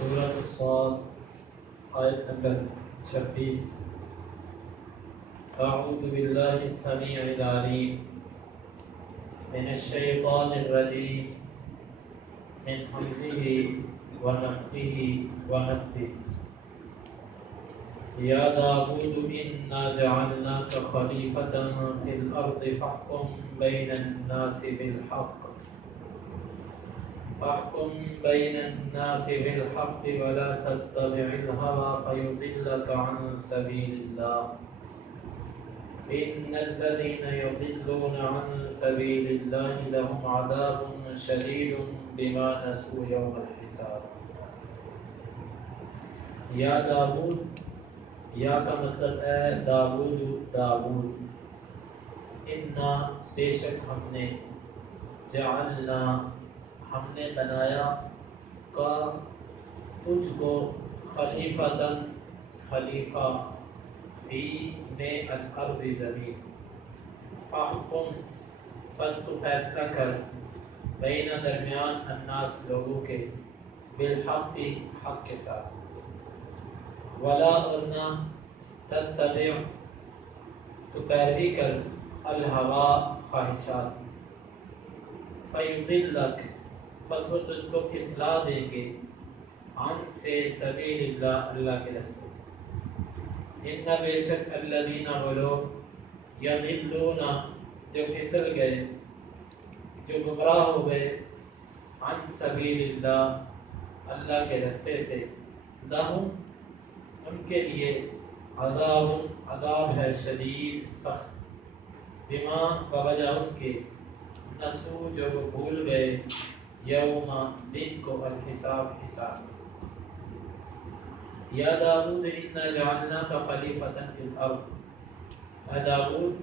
سورة الصاد آیت نمبر 26. اعوذ باللہ السمیع العلیم من الشیطان الرجیم من حمزه ونفخه ونفثه یا داود انا جعلناك خلیفة في الارض فاحكم بین الناس بالحق ولا تتبع الهوى فيضلك عن سبيل الله إن الذين يضلون عن سبيل الله لهم عذاب شديد بما نسوا يوم الحساب. یا داود، یا کا مطلب ہے داود. انا بے شک ہم نے، جعلنا ہم نے بنایا، کا تجھ کو، خلیفتاً خلیفہ، فی میں الارض زمین، فاحکم پس تو فیصلہ کر، بین درمیان الناس لوگوں کے، بالحق حق کے ساتھ، ولا ورنہ تتبع تو پیروی کر، الہوا خواہشات، فیضلک پس وہ تجھ کو اصلاح دیں گے، عن سے سبیل اللہ اللہ کے راستے. ان بے شک الذین وہ لوگ، یضلون جو پھسل گئے، جو گمراہ ہو گئے، عن سبیل اللہ اللہ کے راستے سے، لہم ان کے لیے، عذاب ہے شدید سخت، بما بوجہ اس کے، نسو جو وہ بھول گئے، یوم دن کو، الحساب حساب. یا داود انا جعلناک خلیفۃ فی الارض، اے داود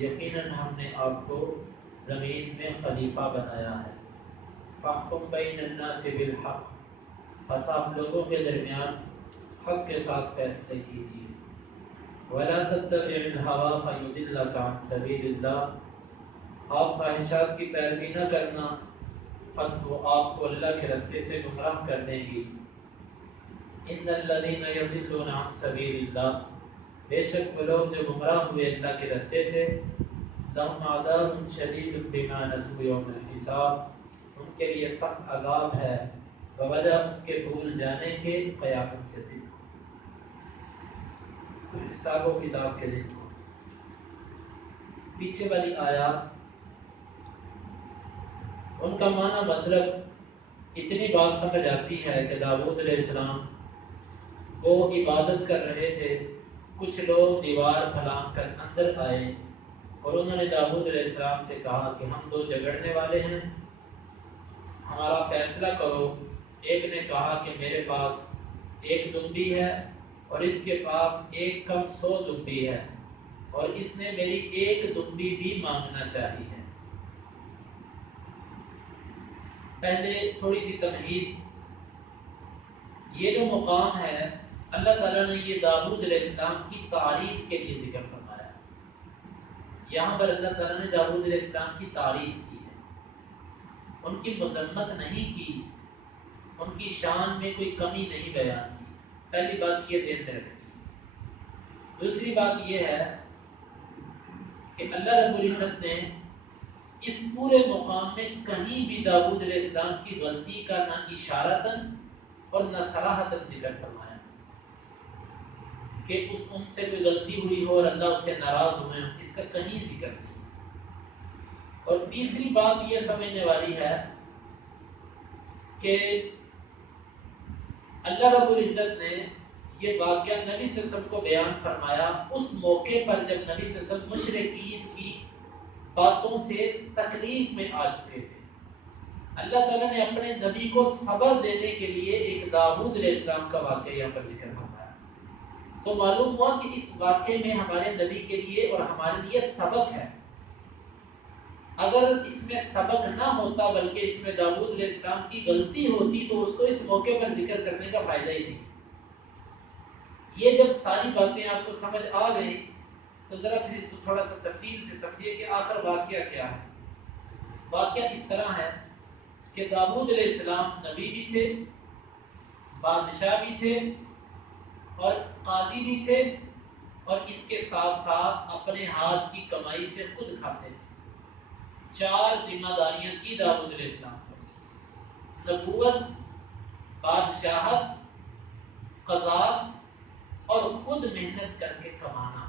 یقیناً ہم نے آپ کو زمین میں خلیفہ بنایا ہے. فاحکم بین الناس بالحق پس آپ لوگوں کے درمیان حق کے ساتھ فیصلے کیجیے. ولا تتبع الہوی فیضلک عن سبیل اللہ آپ خواہشات کی پیروی نہ کرنا پس وہ آپ کو اللہ کے راستے سے گمراہ کر دیں گی. ان الذین یضلون عن سبیل اللہ بے شک وہ لوگ جو گمراہ ہوئے اللہ کے راستے سے، لہم عذاب شدید بما نسوا یوم الحساب ان کے لیے سخت عذاب ہے بوجہ ان کے بھول جانے کے قیامت کے دن، حساب و کتاب کے دن. پیچھے والی آیات ان کا معنی مطلب اتنی بات سمجھ آتی ہے کہ داؤد علیہ السلام وہ عبادت کر رہے تھے، کچھ لوگ دیوار پھلانگ کر اندر آئے اور انہوں نے داؤد علیہ السلام سے کہا کہ ہم دو جھگڑنے والے ہیں، ہمارا فیصلہ کرو. ایک نے کہا کہ میرے پاس ایک دمبی ہے اور اس کے پاس ایک کم 100 دمبی ہے اور اس نے میری ایک دمبی بھی مانگنا چاہیے. پہلے تھوڑی سی تمہید، یہ جو مقام ہے اللہ تعالیٰ نے یہ داؤد علیہ السلام کی تعریف کے لیے ذکر فرمایا. یہاں پر اللہ تعالیٰ نے داؤد علیہ السلام کی تعریف کی ہے، ان کی مذمت نہیں کی، ان کی شان میں کوئی کمی نہیں بیان کی. پہلی بات یہ ذہن میں رکھیں. دوسری بات یہ ہے کہ اللہ رب العزت نے اس پورے مقام میں کہیں بھی داؤد علیہ السلام کی غلطی کا نہ اشارتاً اور نہ صراحتاً ذکر فرمایا کہ ان سے کوئی غلطی ہوئی ہو اور اللہ اس سے ناراض ہوئے، اس کا کہیں ذکر نہیں. اور تیسری بات یہ سمجھنے والی ہے کہ اللہ رب العزت نے یہ واقعہ نبی صلی اللہ علیہ وسلم کو بیان فرمایا اس موقع پر جب نبی صلی اللہ علیہ وسلم مشرکین کی باتوں سے تکلیف میں آ چکے تھے. اللہ تعالیٰ نے اپنے نبی کو صبر دینے کے لیے ایک داؤد علیہ السلام کا واقعہ یہاں پر ذکر فرمایا. تو معلوم ہوا کہ اس واقعے میں ہمارے نبی کے لیے اور ہمارے لیے سبق ہے. اگر اس میں سبق نہ ہوتا بلکہ اس میں داؤد علیہ السلام کی غلطی ہوتی تو اس کو اس موقع پر ذکر کرنے کا فائدہ ہی نہیں. یہ جب ساری باتیں آپ کو سمجھ آ گئی تو ذرا پھر اس کو تھوڑا سا تفصیل سے سمجھیے کہ آخر واقعہ کیا ہے. واقعہ اس طرح ہے کہ داؤد علیہ السلام نبی بھی تھے، بادشاہ بھی تھے اور قاضی بھی تھے، اور اس کے ساتھ ساتھ اپنے ہاتھ کی کمائی سے خود کھاتے تھے۔ 4 ذمہ داریاں تھی داؤد علیہ السلام کو: نبوت، بادشاہت، قضات اور خود محنت کر کے کمانا۔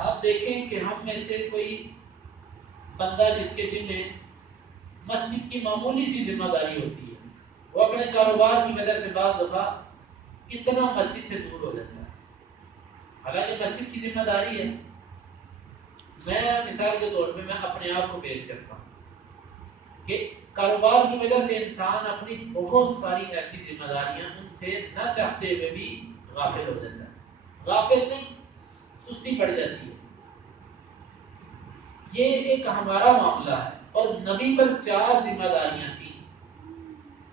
آپ دیکھیں کہ ہم میں سے کوئی بندہ جس کے ذمہ مسجد کی معمولی سی ذمہ داری ہوتی ہے، وہ اپنے کاروبار کی وجہ سے بعض دفعہ کتنا مسجد سے دور ہو جاتا ہے، حالانکہ مسجد کی ذمہ داری ہے۔ میں مثال کے طور پہ میں اپنے آپ کو پیش کرتا ہوں کہ کاروبار کی وجہ سے انسان اپنی بہت ساری ایسی ذمہ داریاں ان سے نہ چاہتے ہوئے بھی غافل ہو جاتا ہے۔ غافل نہیں، سستی پڑ جاتی ہے۔ یہ ایک ہمارا معاملہ ہے، اور نبی پر 4 ذمہ داریاں تھیں۔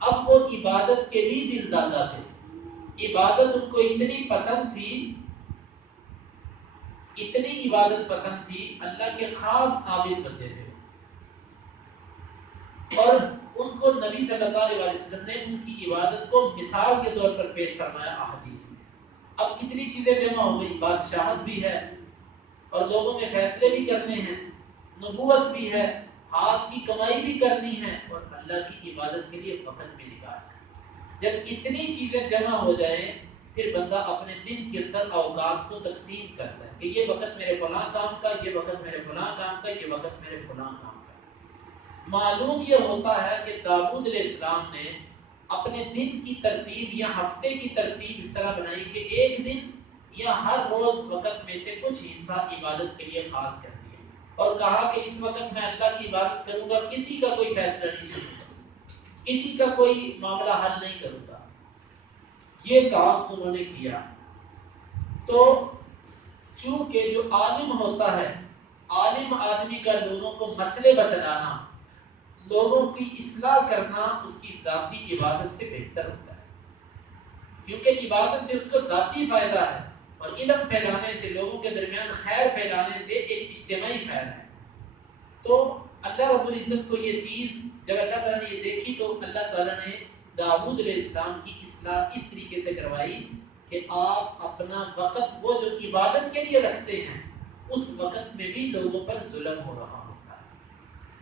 اب وہ عبادت کے بھی دل دادا تھے، عبادت ان کو اتنی پسند تھی، اتنی عبادت پسند تھی، اللہ کے خاص عابد بندے تھے، اور ان کو نبی صلی اللہ علیہ وسلم نے ان کی عبادت کو مثال کے طور پر پیش فرمایا احادیث میں۔ اب کتنی چیزیں جمع ہو گئی، بادشاہت بھی ہے اور لوگوں میں فیصلے بھی کرنے ہیں، نبوت بھی ہے، ہاتھ کی کمائی بھی کرنی ہے، اور اللہ کی عبادت کے لیے وقت بھی نکالنا ہے۔ جب اتنی چیزیں جمع ہو جائیں پھر بندہ اپنے دن کے اندر اوقات کو تقسیم کرتا ہے کہ یہ وقت میرے فلاں کام کا، یہ وقت میرے فلاں کام کا، یہ وقت میرے فلاں کام کا۔ معلوم یہ ہوتا ہے کہ داؤد علیہ السلام نے اپنے دن کی ترتیب یا ہفتے کی ترتیب اس طرح بنائی کہ ایک دن یا ہر روز وقت میں سے کچھ حصہ عبادت کے لیے خاص کر دیا، اور کہا کہ اس وقت میں اللہ کی عبادت کروں گا، کسی کا کوئی فیصلہ نہیں سنوں گا، کسی کا کوئی معاملہ حل نہیں کروں گا۔ یہ کام انہوں نے کیا۔ تو چونکہ جو عالم ہوتا ہے، عالم آدمی کا لوگوں کو مسئلے بتلانا، لوگوں کی اصلاح کرنا اس کی ذاتی عبادت سے بہتر ہوتا ہے، کیونکہ عبادت سے اس کو ذاتی فائدہ ہے، اور علم پھیلانے سے، لوگوں کے درمیان خیر پھیلانے سے ایک اجتماعی خیر ہے۔ تو اللہ رب العزت کو یہ چیز جب اللہ تعالیٰ نے یہ دیکھی تو اللہ تعالیٰ نے داؤد علیہ السلام کی اصلاح اس طریقے سے کروائی کہ آپ اپنا وقت وہ جو عبادت کے لیے رکھتے ہیں اس وقت میں بھی لوگوں پر ظلم ہو رہا ہوتا ہے،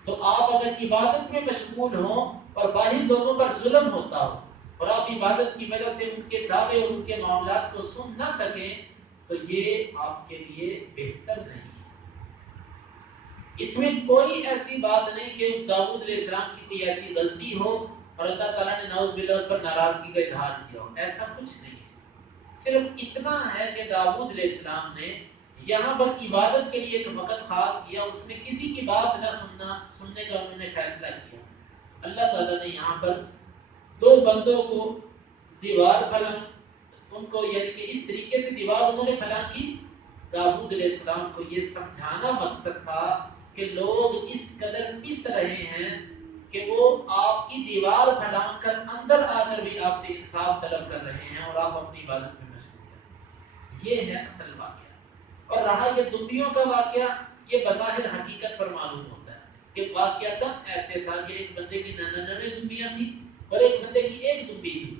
تو آپ اگر عبادت میں مشغول ہوں اور باہر لوگوں پر ظلم ہوتا ہو اور آپ عبادت کی وجہ سے ان کے دعوے اور ان کے معاملات کو سن نہ سکیں تو یہ آپ کے لیے بہتر نہیں ہے۔ اس میں کوئی ایسی بات نہیں کہ داؤد علیہ السلام کی کوئی ایسی غلطی ہو اور اللہ تعالیٰ نے نعوذ باللہ اس پر ناراضگی کا اظہار کیا ہو، ایسا کچھ نہیں ہے۔ صرف اتنا ہے کہ داؤد علیہ السلام نے یہاں پر عبادت کے لیے ایک وقت خاص کیا، اس میں کسی کی بات نہ سننے کا انہوں نے فیصلہ کیا۔ اللہ تعالیٰ نے یہاں پر 2 بندوں کو دیوار پھلا، ان کو یعنی کہ اس طریقے سے دیوار انہوں نے پھلا کی، داؤد علیہ السلام کو یہ سمجھانا مقصد تھا کہ لوگ اس قدر پس رہے ہیں کہ وہ آپ کی دیوار پھیلا کر اندر آ کر بھی آپ سے انصاف طلب کر رہے ہیں اور آپ اپنی عبادت میں مشغول ہیں۔ یہ ہے اصل واقعہ۔ اور رہا یہ دنبیوں کا واقعہ، یہ بظاہر حقیقت پر معلوم ہوتا ہے کہ واقعہ ایسے تھا کہ ایک بندے کی 99 دنبیاں تھیں اور ایک بندے کی 1 دنبی تھی۔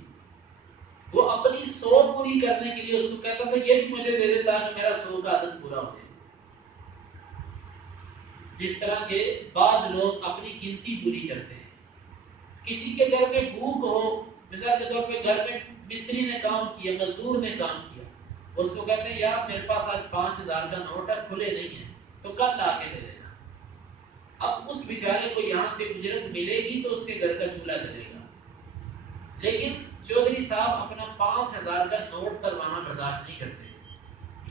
وہ اپنی 100 پوری کرنے کے لیے اس کو کہتا تھا یہ بھی مجھے دے دے تاکہ میرا 100 کا عدد پورا ہو جائے۔ جس طرح کے بعض لوگ اپنی گنتی پوری کرتے ہیں، کسی کے گھر میں بھوک ہو، مثال کے طور پہ گھر میں مستری نے کام کیا، مزدور نے کام کیا، اس کو کہتے ہیں یار میرے پاس آج 5000 کا نوٹ ہے، کھلے نہیں ہیں تو کل لا کے دے دینا۔ اب اس بیچارے کو یہاں سے اجرت ملے گی تو اس کے گھر کا چولہا جلے گا، لیکن چودھری صاحب اپنا 5000 کا نوٹ کروانا برداشت نہیں کرتے۔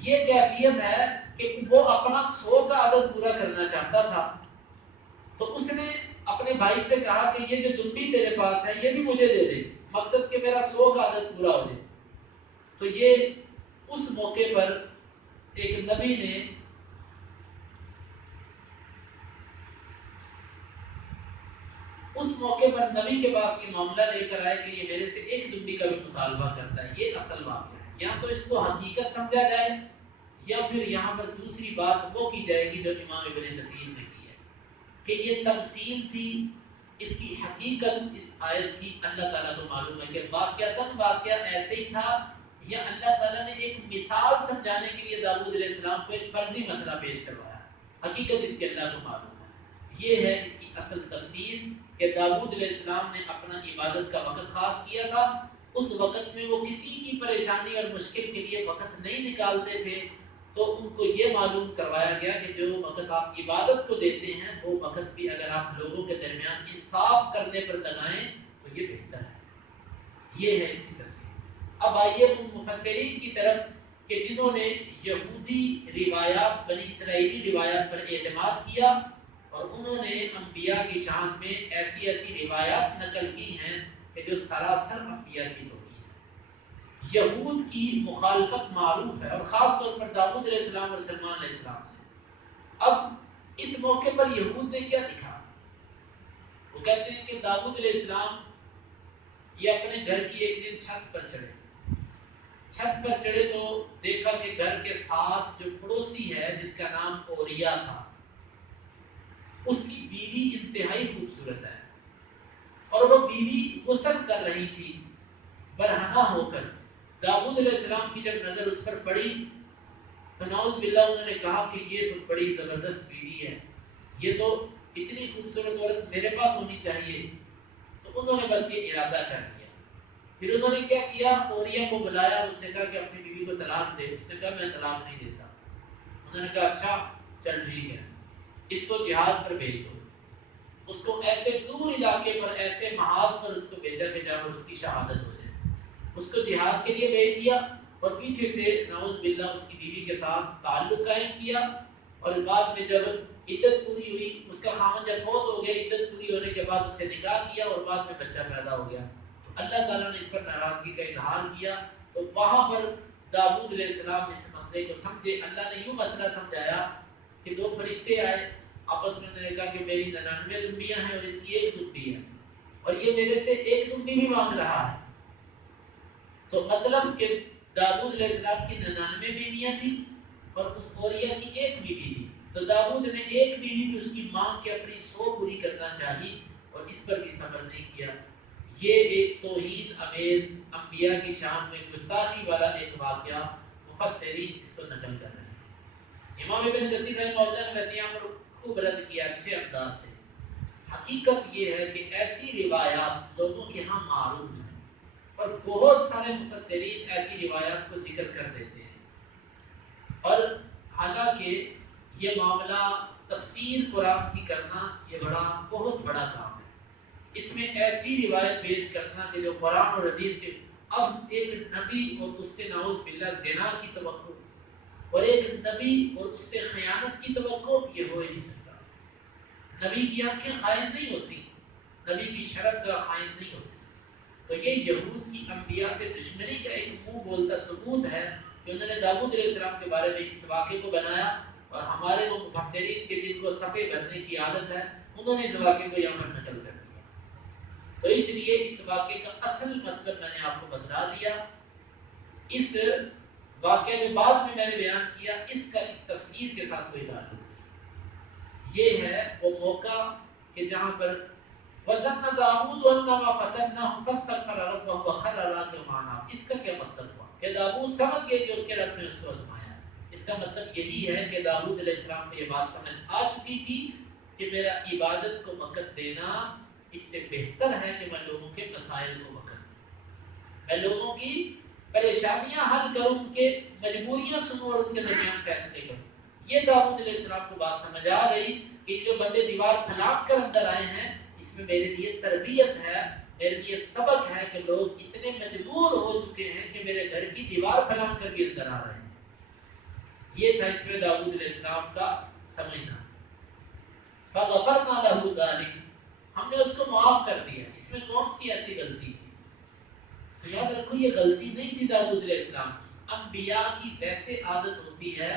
یہ کیفیت ہے کہ وہ اپنا 100 کا عدد پورا کرنا چاہتا تھا، تو اس نے اپنے بھائی سے کہا کہ یہ جو دنبی تیرے پاس ہے یہ بھی مجھے دے دے، مقصد کہ میرا 100 کا عدد پورا ہو جائے۔ تو یہ اس موقع پر ایک نبی نے نبی کے پاس یہ معاملہ لے کر آئے کہ یہ میرے سے 1 دنبی کا بھی مطالبہ کرتا ہے۔ یہ اصل واقعہ ہے، یا تو اس کو حقیقت سمجھا جائے یا پھر یہاں پر دوسری بات وہ کی جائے گی جو امام ابن کثیر نے کی ہے کہ یہ تقسیم تھی اس کی حقیقت اس آیت کی اللہ تعالیٰ کو معلوم ہے کہ واقعہ ایسے ہی تھا، یا اللہ تعالیٰ نے ایک مثال سمجھانے کے لیے داؤد علیہ السلام کو ایک فرضی مسئلہ پیش کروایا. حقیقت اس کے اللہ کو معلوم ہے. یہ ہے اس کی اصل تفسیر کہ داؤد علیہ السلام نے اپنا عبادت کا وقت خاص کیا تھا. اس وقت میں وہ کسی کی پریشانی اور مشکل کے لیے وقت نہیں نکالتے تھے، تو ان کو یہ معلوم کروایا گیا کہ جو وقت آپ عبادت کو دیتے ہیں وہ وقت بھی اگر آپ لوگوں کے درمیان انصاف کرنے پر لگائیں تو یہ بہتر ہے. یہ ہے اس کی تفسیر. اب آئیے ان مفسرین کی طرف کہ جنہوں نے یہودی روایات، بنی اسرائیلی روایات پر اعتماد کیا، اور انہوں نے انبیاء کی شان میں ایسی روایات نقل کی ہیں کہ جو سراسر انبیاء کی توہین ہے. یہود کی مخالفت معروف ہے، اور خاص طور پر داؤد علیہ السلام اور سلمان علیہ السلام سے. اب اس موقع پر یہود نے کیا لکھا؟ وہ کہتے ہیں کہ داؤد علیہ السلام یہ اپنے گھر کی ایک دن چھت پر چڑھے. چھت پر چڑھے تو دیکھا کہ گھر کے ساتھ جو پڑوسی ہے جس کا نام اوریا تھا، اس کی بیوی انتہائی خوبصورت ہے، اور وہ بیوی غسل کر رہی تھی برہنہ ہو کر. داؤد علیہ السلام کی جب نظر اس پر پڑی تو نعوذ باللہ انہوں نے کہا کہ یہ تو بڑی زبردست بیوی ہے، یہ تو اتنی خوبصورت عورت میرے پاس ہونی چاہیے. تو انہوں نے بس یہ ارادہ کر لیا. پھر انہوں نے کیا کیا؟ اوریا کو بلایا، اس سے کہا کہ اپنی بیوی کو طلاق دے. اس سے کہا میں طلاق نہیں دیتا. انہوں نے کہا اچھا چل ٹھیک ہے، اس کو جہاد پر بھیج دو. اس کو ایسے دور علاقے پر، ایسے محاذ پر اس کو بھیجا کہ جہاں پر اس کی شہادت ہو جائے. اس کو جہاد کے لیے بھیج دیا، اور پیچھے سے نعوذ باللہ اس کی بیوی کے ساتھ تعلق قائم کیا. اور بعد میں جب عدت پوری ہوئی، اس کا خامن جب فوت ہو گیا، عدت پوری ہونے کے بعد اس سے نکاح کیا، اور بعد میں بچہ پیدا ہو گیا. اللہ تعالیٰ نے اس پر ناراضگی کا اظہار کیا. تو وہاں پر داؤد علیہ السلام اس مسئلے کو سمجھے. اللہ نے یوں مسئلہ سمجھایا کہ دو فرشتے آئے، آپس میں نے کہا کہ میری 99 دمبیاں ہیں اور اس کی ایک دمبی ہے، اور یہ میرے سے ایک دمبی بھی مانگ رہا ہے. تو مطلب کہ داؤد علیہ السلام کی 99 بیویاں تھیں اور اس اوریا کی ایک بیوی تھی. تو داؤد نے ایک بیوی بھی اس کی مانگ کے اپنی 100 پوری کرنا چاہی، اور اس پر بھی صبر نہیں کیا. یہ ایک توہین امیز انبیاء کی شان میں گستاخی والا ایک واقعہ مفسرین اس کو نقل کر رہے ہیں. امام ابن کثیر رحمہ اللہ نے ویسے یہاں پر خوب رد کیا اچھے انداز سے. حقیقت یہ ہے کہ ایسی روایات لوگوں کے ہاں معروف ہیں، اور بہت سارے مفسرین ایسی روایات کو ذکر کر دیتے ہیں. اور حالانکہ یہ معاملہ تفسیر قرآن کی کرنا یہ بہت بڑا کام ہے. اس میں ایسی روایت پیش کرنا کہ جو قرآن اور حدیث کے، اب ایک نبی اور اس سے نعوذ باللہ زنا کی توقع، اور ایک نبی اور اس سے خیانت کی توقع، یہ ہو ہی نہیں سکتا. نبی کی آنکھیں خائن نہیں ہوتی، نبی کی شرف کا خائن نہیں ہوتی. تو یہ یہود کی انبیاء سے دشمنی کا ایک منہ بولتا ثبوت ہے کہ انہوں نے داؤد علیہ السلام کے بارے میں اس واقعے کو بنایا. اور ہمارے وہ مفسرین کے جن کو صفحے بھرنے کی عادت ہے، انہوں نے اس واقعے کو یہاں پر نقل کر دیا. تو اس لیے اس واقعے کا اصل مطلب میں نے آپ کو بتلا دیا. اس واقعے میں بعد میں نے بیان کیا، اس کا اس تفسیر کے ساتھ کوئی تعلق نہیں. یہ ہے وہ موقع کہ جہاں پر وَظَنَّ دَاوُودُ أَنَّمَا فَتَنَّاهُ فَاسْتَغْفَرَ رَبَّهُ وَخَرَّ رَاكِعًا. اس کا کیا مطلب ہوا کہ داؤد سمجھ گئے کہ اس کے رب نے اس کو آزمایا. اس کا مطلب یہی ہے کہ داؤد علیہ السلام کو یہ بات سمجھ آ چکی تھی کہ میرا عبادت کو وقت دینا اس سے بہتر ہے کہ میں لوگوں کے مسائل کو وقت دوں، میں لوگوں کی پریشانیاں حل کروں، ان کے مجبوریاں سنوں اور ان کے درمیان فیصلے کروں. یہ داؤد علیہ السلام کو بات سمجھ آ گئی کہ جو بندے دیوار پھلانگ کر اندر آئے ہیں، اس میں میرے لیے تربیت ہے، میرے لیے سبق ہے کہ لوگ اتنے مجبور ہو چکے ہیں کہ میرے گھر کی دیوار پھلانگ کر بھی اندر آ رہے ہیں. یہ تھا اس میں داؤد علیہ السلام کا سمجھنا. فَغَفَرْنَا لَهُ ذَلِكَ. ہم نے اس کو معاف کر دیا. اس میں کون سی ایسی غلطی تھی؟ تو یاد رکھو یہ غلطی نہیں تھی داؤد علیہ السلام کی. انبیاء کی ویسے عادت ہوتی ہے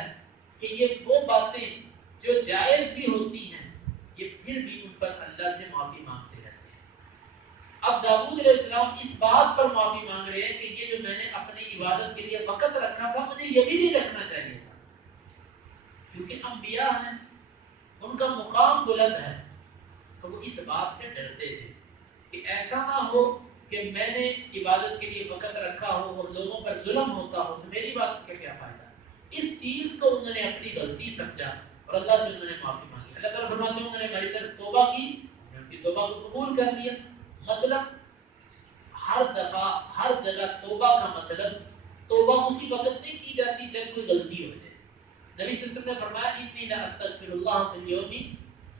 کہ یہ وہ باتیں جو جائز بھی ہوتی ہیں یہ پھر بھی ان پر اللہ سے معافی مانگتے رہتے ہیں. اب داؤد علیہ السلام اس بات پر معافی مانگ رہے ہیں کہ یہ جو میں نے اپنی عبادت کے لیے وقت رکھا تھا مجھے یہ بھی نہیں رکھنا چاہیے تھا، کیونکہ انبیاء ہیں، ان کا مقام بلند ہے. تو وہ اس بات سے ڈرتے تھے کہ ایسا نہ ہو کہ میں نے عبادت کے لیے وقت رکھا ہو اور لوگوں پر ظلم ہوتا ہو تو میری بات کا کیا فائدہ. اس چیز کو انہوں نے اپنی غلطی سمجھا اور اللہ سے انہوں نے معافی مانگی. اللہ تعالیٰ فرماتے ہیں انہوں نے ہماری طرف توبہ کی, ان کی توبہ کو قبول کر لیا. مطلب ہر دفعہ ہر جگہ توبہ کا مطلب توبہ اسی وقت نہیں کی جاتی جب کوئی غلطی ہو جائے. نبی صلی اللہ علیہ وسلم نے فرمایا انی لا استغفر اللہ فی اليوم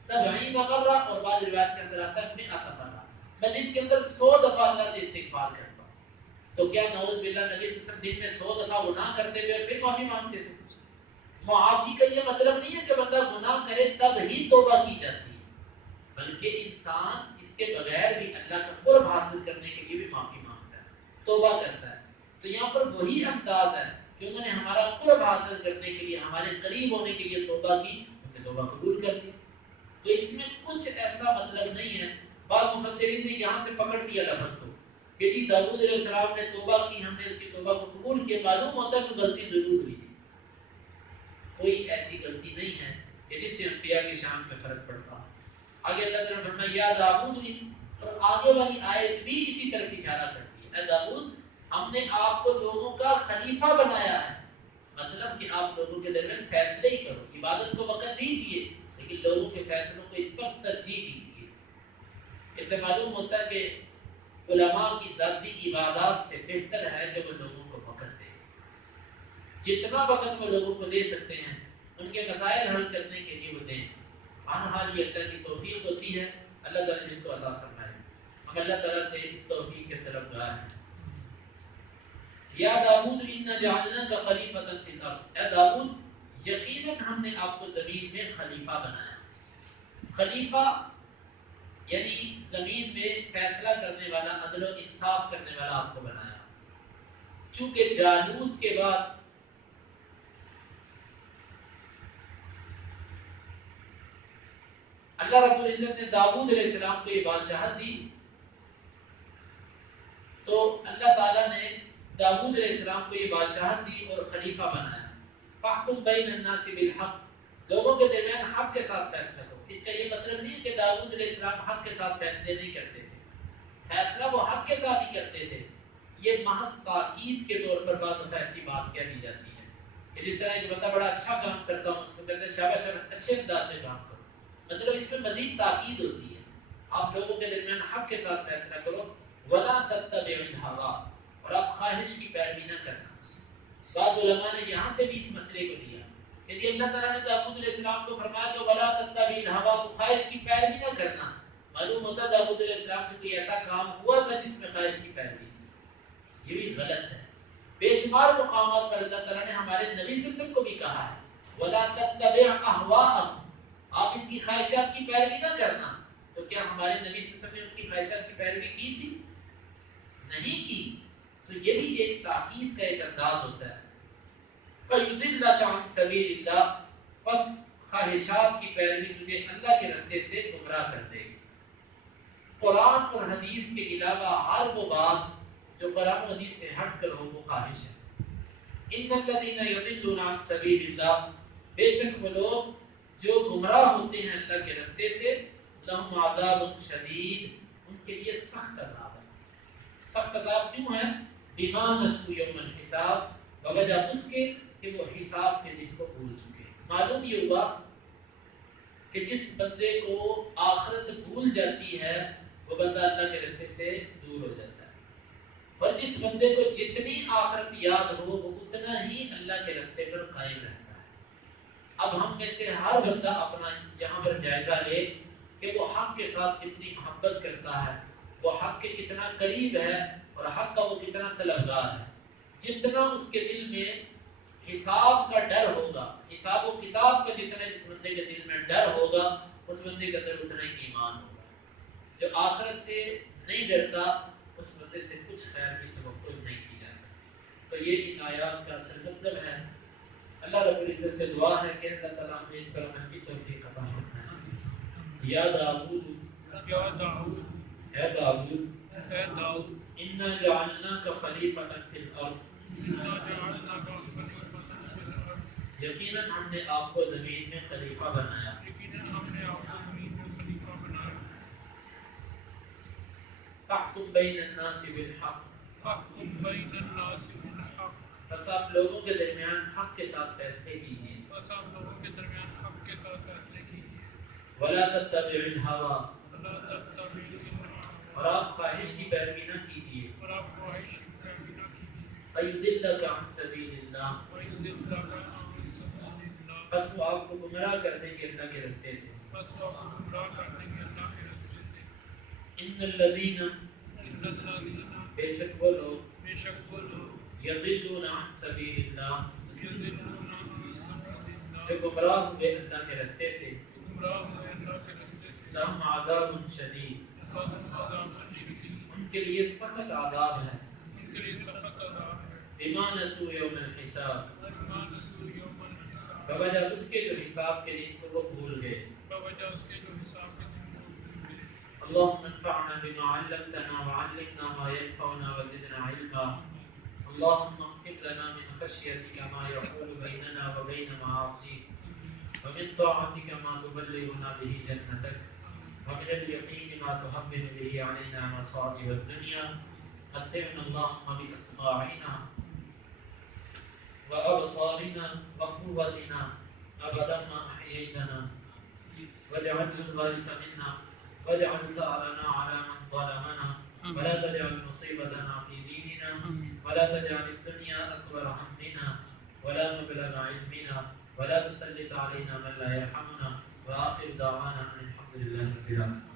70 مرہ, اور بعض روایت کے اندر آتا ہے 100 مرہ, میں دن کے اندر 100 دفعہ اللہ سے استغفار کرتا ہوں. تو کیا نعوذ باللہ نبی صلی اللہ علیہ وسلم دن میں 100 دفعہ گناہ کرتے تھے اور پھر معافی مانگتے تھے؟ معافی کا یہ مطلب نہیں ہے کہ بندہ گناہ کرے تب ہی توبہ کی جاتی ہے, بلکہ انسان اس کے بغیر بھی اللہ کا قرب حاصل کرنے کے لیے بھی معافی مانگتا ہے, توبہ کرتا ہے. تو یہاں پر وہی انداز ہے کہ انہوں نے ہمارا قرب حاصل کرنے کے لیے, ہمارے قریب ہونے کے لیے توبہ کی, انہوں نے توبہ قبول کر لی. تو اس میں کچھ ایسا مطلب نہیں ہے. بعض مفسرین نے یہاں سے پکڑ لیا لفظ کو کہ جی داؤد علیہ السلام نے توبہ کی, ہم نے اس کی توبہ کو قبول کیا, معلوم ہوتا ہے کہ غلطی ضرور ہوئی تھی. کوئی ایسی غلطی نہیں ہے کہ جس سے انبیاء کی شان میں فرق پڑتا. آگے اللہ تعالیٰ نے فرمایا یا داؤد, اور آگے والی آیت بھی اسی طرف اشارہ کرتی ہے, اے داؤد ہم نے آپ کو لوگوں کا خلیفہ بنایا ہے. مطلب کہ آپ لوگوں کے درمیان فیصلے ہی کرو, عبادت کو وقت دیجیے لیکن لوگوں کے فیصلوں کو اس پر ترجیح دیجیے. اس سے معلوم ہوتا ہے کہ علماء کی ذاتی عبادات سے بہتر ہے کہ وہ لوگوں کو وقت دیں. جتنا وقت وہ لوگوں کو دے سکتے ہیں ان کے مسائل حل کرنے کے لیے وہ دیں. حال یہ اللہ کی توفیق ہوتی ہے, اللہ تعالیٰ جس کو عطا فرمائے. ہم اللہ تعالیٰ سے اس توفیق کے طرف گار ہیں. یا داؤد انا جعلناک خلیفۃ فی الارض, اے داؤد یقیناً ہم نے آپ کو زمین میں خلیفہ بنایا. خلیفہ یعنی زمین میں فیصلہ کرنے والا, عدل و انصاف کرنے والا آپ کو بنایا. چونکہ جالوت کے بعد اللہ رب العزت نے داؤد علیہ السلام کو یہ بادشاہت دی, تو اللہ تعالیٰ نے داؤد علیہ السلام کو یہ بادشاہت دی اور خلیفہ بنایا. فاحکم بین الناس بالحق, لوگوں کے درمیان حق کے ساتھ فیصلہ کرو. اس کا یہ مطلب نہیں ہے کہ داؤد علیہ السلام حق کے ساتھ فیصلے نہیں کرتے تھے, فیصلہ وہ حق کے ساتھ ہی کرتے تھے. یہ محض تاکید کے طور پر بعض دفعہ ایسی بات کہہ دی جاتی ہے کہ جس طرح ایک بندہ بڑا اچھا کام کرتا ہوں اس کو کہتے ہیں شاباش اچھے انداز سے کام کرو, مطلب اس میں مزید تاکید ہوتی ہے. آپ لوگوں کے درمیان حق کے ساتھ فیصلہ کرو. ولا تتبعوا الهوى, اور آپ خواہش کی پیروی نہ کرنا. بعض علماء نے یہاں سے بھی اس مسئلے کو لیا کہ اللہ تعالیٰ نے داؤد علیہ السلام کو فرمایا کہ ولا تتبعوا الهوى, تو خواہش کی پیروی نہ کرنا. معلوم ہوتا داؤد علیہ السلام سے کوئی ایسا کام ہوا تھا جس میں خواہش کی پیروی تھی. یہ بھی غلط ہے. بے شمار مقامات پر اللہ تعالیٰ نے ہمارے نبی صلی اللہ علیہ وسلم کو بھی کہا ہے ولا تتبع اهواءهم, آپ ان کی خواہشات کی پیروی نہ کرنا. تو کیا ہمارے نبی صلی اللہ علیہ وسلم نے ان کی خواہشات کی پیروی کی تھی؟ نہیں کی. تو یہ بھی ایک تاکید کا ایک انداز ہوتا ہے. فَيُضِلَّكَ عَنْ سَبِيلِ اللَّهِ, پس خواہشات کی پیروی تجھے اللہ کے راستے سے گمراہ کر دے گی. قرآن اور حدیث کے علاوہ ہر وہ بات جو قرآن و حدیث سے ہٹ کر ہو وہ خواہش ہے. ان الذین یضلون عن سبیل اللہ, بے شک وہ لوگ جو گمراہ ہوتے ہیں اللہ کے راستے سے, لہم عذاب شدید, ان کے لیے سخت عذاب ہے. سخت عذاب کیوں ہے؟ بما نسوا یوم الحساب, بوجہ اس کے کہ وہ حساب کے دن کو بھول چکے. معلوم یہ ہوا کہ جس بندے کو آخرت بھول جاتی ہے وہ بندہ اللہ کے راستے سے دور ہو جاتا ہے, اور جس بندے کو جتنی آخرت یاد ہو وہ اتنا ہی اللہ کے راستے پر قائم رہتا ہے. اب ہم میں سے ہر بندہ اپنا یہاں پر جائزہ لے کہ وہ حق کے ساتھ کتنی محبت کرتا ہے, وہ حق کے کتنا قریب ہے اور حق کا وہ کتنا طلبگار ہے. جتنا اس کے دل میں حساب کا ڈر ہوگا, حساب و کتاب کا جتنا جس بندے کے دل میں ڈر ہوگا اس بندے کے اندر اتنا ہی ایمان ہوگا. جو آخرت سے نہیں ڈرتا اس بندے سے کچھ خیر کی توقع نہیں کی جا سکتی. تو یہ ان آیات کا اصل مطلب ہے. اللہ رب العزت سے دعا ہے کہ اللہ تعالیٰ ہمیں اس پر عمل کی توفیق عطا فرمائے. یا داؤد, اے داؤد, انا جعلناک خلیفۃ فی الارض, یقیناً ہم نے آپ کو زمین میں خلیفہ بنایا. فاحكم بين الناس بالحق فاحكم بین الناس بالحق بس آپ لوگوں کے درمیان حق کے ساتھ فیصلے کیجیے بس آپ لوگوں کے درمیان حق کے ساتھ فیصلے کیجیے ولا تتبع الهوى ولا تتبعوا الهوى اور آپ خواہش کی پیروی نہ کیجیے اور آپ خواہش کی پیروی نہ کیجیے فیضلک عن سبیل اللہ وَيُضِلَّكَ عَن سَبِيلِ اللَّهِ بس وہ آپ کو گمراہ کر دیں گے اللہ کے رستے سے بس وہ آپ کو گمراہ کر دیں گے اللہ کے راستے سے ان الذین ان الذین بے شک وہ لوگ بے شک وہ لوگ یضلون عن سبیل اللہ یضلون عن سبیل جو اللہ گمراہ ہوئے اللہ کے رستے سے گمراہ ہوئے اللہ کے راستے سے لہم عذاب شدید لهم عذاب شدید ان کے لیے سخت عذاب ہے ان کے لیے سخت عذاب ہے بما نسوا یوم الحساب بما نسوا یوم الحساب بوجہ اس کے جو حساب کے دن کو وہ بھول گئے بوجہ اس کے جو حساب کے دن کو بھول گئے اللهم انفعنا بما علمتنا وعلمنا ما ينفعنا وزدنا علما اللهم اقسم لنا من خشيتك ما يحول بيننا وبين معاصيك ومن طاعتك ما تبلغنا به جنتك ومن اليقين ما تهون به علينا مصائب الدنيا متعنا اللهم بأسماعنا وأبصارنا وقوتنا أبدا ما أحييتنا واجعله الوارث منا واجعل ثأرنا على من ظلمنا ولا تجعل مصيبتنا في ديننا ولا تجعل الدنيا أكبر همنا ولا مبلغ علمنا ولا تسلط علينا من لا يرحمنا وآخر دعوانا أن الحمد لله رب العالمين